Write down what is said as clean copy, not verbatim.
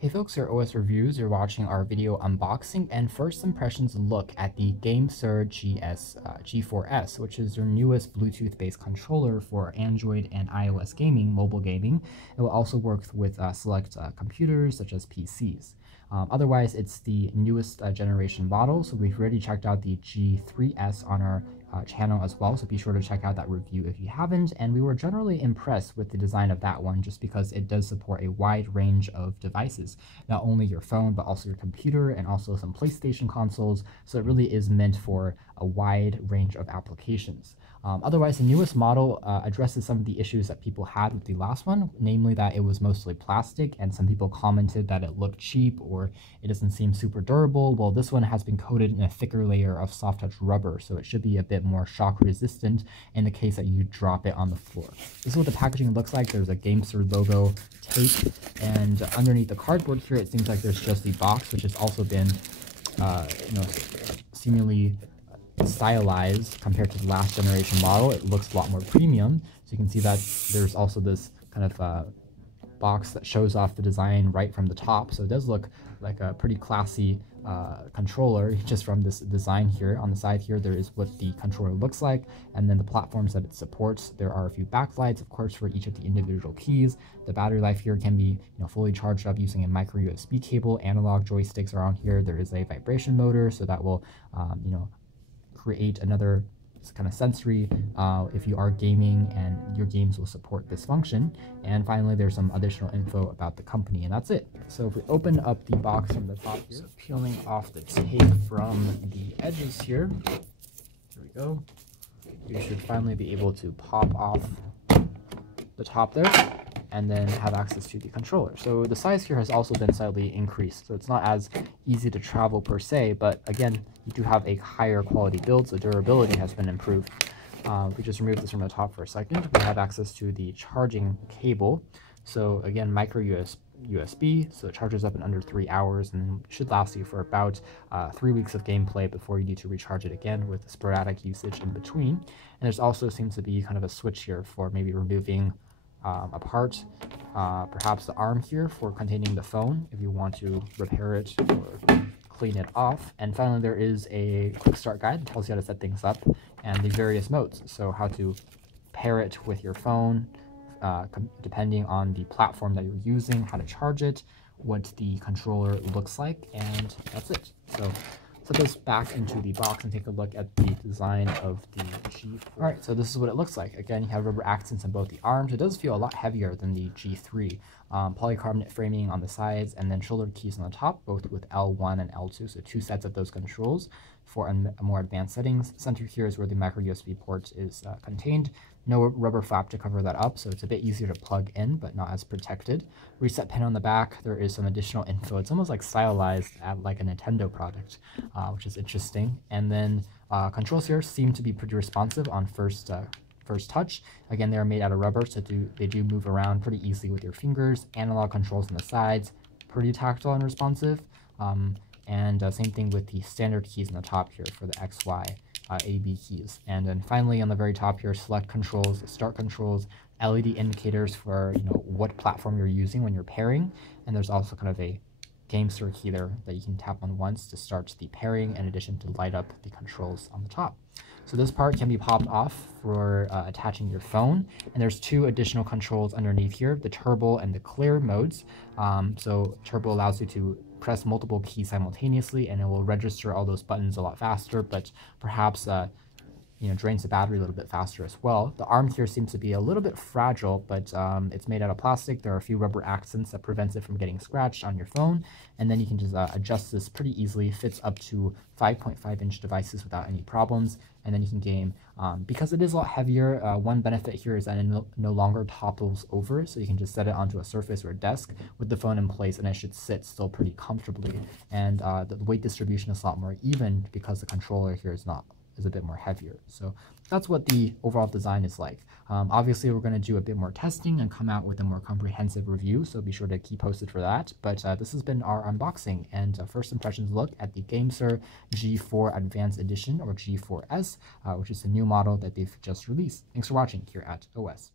Hey folks, here OS Reviews. You're watching our video unboxing and first impressions look at the GameSir G4s, which is your newest Bluetooth-based controller for Android and iOS gaming, mobile gaming. It will also work with select computers such as PCs. Otherwise, it's the newest generation model, so we've already checked out the G3s on our channel as well, so be sure to check out that review if you haven't. And we were generally impressed with the design of that one just because it does support a wide range of devices, not only your phone but also your computer and also some PlayStation consoles, so it really is meant for a wide range of applications. Otherwise, the newest model addresses some of the issues that people had with the last one, namely that it was mostly plastic, and some people commented that it looked cheap or it doesn't seem super durable. Well, this one has been coated in a thicker layer of soft touch rubber, so it should be a bit more shock resistant in the case that you drop it on the floor. This is what the packaging looks like. There's a GameSir logo tape, and underneath the cardboard here, it seems like there's just the box, which has also been, seemingly stylized compared to the last generation model. It looks a lot more premium, so you can see that there's also this kind of box that shows off the design right from the top, so it does look like a pretty classy controller just from this design here. On the side here, there is what the controller looks like, and then the platforms that it supports. There are a few backlights, of course, for each of the individual keys. The battery life here can be fully charged up using a micro USB cable. Analog joysticks are on here. There is a vibration motor, so that will create another kind of sensory if you are gaming, and your games will support this function. And finally, there's some additional info about the company, and that's it. So if we open up the box from the top here, so peeling off the tape from the edges here, there we go, you should finally be able to pop off the top there and then have access to the controller. So the size here has also been slightly increased, so it's not as easy to travel per se, but again, you do have a higher quality build, so durability has been improved. If we just remove this from the top for a second, we have access to the charging cable. So again, micro USB, so it charges up in under 3 hours and should last you for about 3 weeks of gameplay before you need to recharge it again with sporadic usage in between. And there's also seems to be kind of a switch here for maybe removing apart perhaps the arm here for containing the phone if you want to repair it or clean it off. And finally, there is a quick start guide that tells you how to set things up and the various modes, so how to pair it with your phone depending on the platform that you're using, how to charge it, what the controller looks like, and that's it. So put this back into the box and take a look at the design of the G4. Alright, so this is what it looks like. Again, you have rubber accents on both the arms. It does feel a lot heavier than the G3. Polycarbonate framing on the sides, and then shoulder keys on the top, both with L1 and L2, so 2 sets of those controls for more advanced settings. Center here is where the micro USB port is contained. No rubber flap to cover that up, so it's a bit easier to plug in, but not as protected. Reset pin on the back. There is some additional info. It's almost like stylized at like a Nintendo product, which is interesting. And then controls here seem to be pretty responsive on first touch. Again, they're made out of rubber, so they do move around pretty easily with your fingers. Analog controls on the sides, pretty tactile and responsive. And same thing with the standard keys on the top here for the X, Y, A, B keys. And then finally on the very top here, select controls, start controls, LED indicators for what platform you're using when you're pairing. And there's also kind of a GameSir key there that you can tap on once to start the pairing, in addition to light up the controls on the top. So this part can be popped off for attaching your phone, and there's 2 additional controls underneath here, the turbo and the clear modes. So turbo allows you to press multiple keys simultaneously, and it will register all those buttons a lot faster, but perhaps drains the battery a little bit faster as well. The arm here seems to be a little bit fragile, but it's made out of plastic. There are a few rubber accents that prevents it from getting scratched on your phone, and then you can just adjust this pretty easily. Fits up to 5.5-inch devices without any problems, and then you can game. Because it is a lot heavier, one benefit here is that it no longer topples over, so you can just set it onto a surface or a desk with the phone in place, and it should sit still pretty comfortably. And the weight distribution is a lot more even because the controller here is a bit more heavier. So that's what the overall design is like. Obviously, we're going to do a bit more testing and come out with a more comprehensive review, so be sure to keep posted for that. But this has been our unboxing and first impressions look at the GameSir G4 Advanced Edition, or G4s, which is the new model that they've just released. Thanks for watching here at OS.